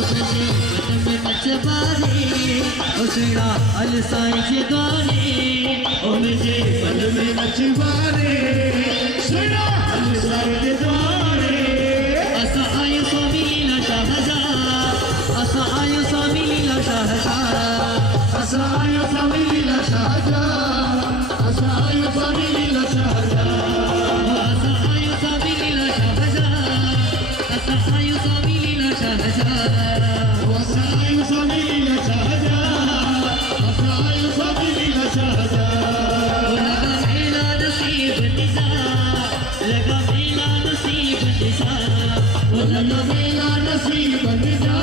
उसने मन में नचवारे उसना अलसाई के द्वारे ओ मुझे मन में नचवारे सुना अलसाई के द्वारे असा आयो स्वामी लीला शाहजहां असा आयो स्वामी लीला शाहजहां असा आयो स्वामी लीला शाहजहां असा आयो स्वामी लीला शाहजहां असा आयो स्वामी लीला शाहजहां असा आयो स्वामी लीला शाहजहां असा आयो स्वामी लीला शाहजहां असा आयो स्वामी लीला शाहजहां लगा मेला नसीब निजा लगा मेला नसीब निजा लगा मेला नसीब निजा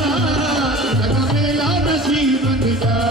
लगा मेला नसीब निजा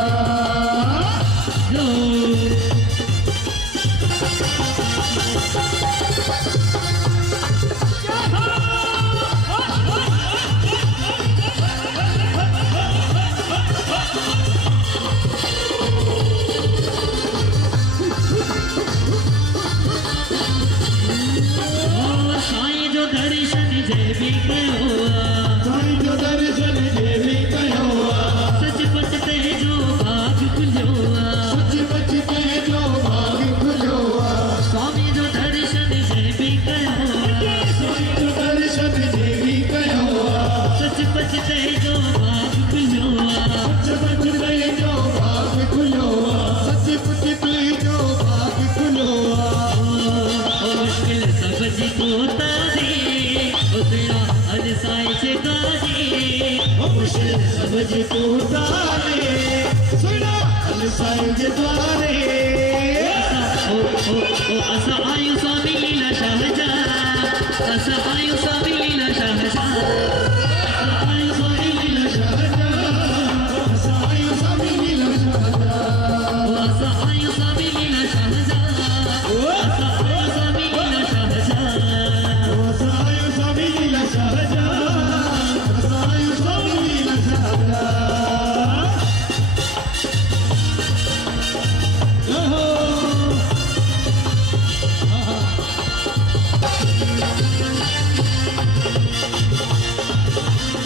समझ को तारे सुना अलसाई के द्वारे ओ असा आयो स्वामी लीला शाहजहां असा आयो स्वामी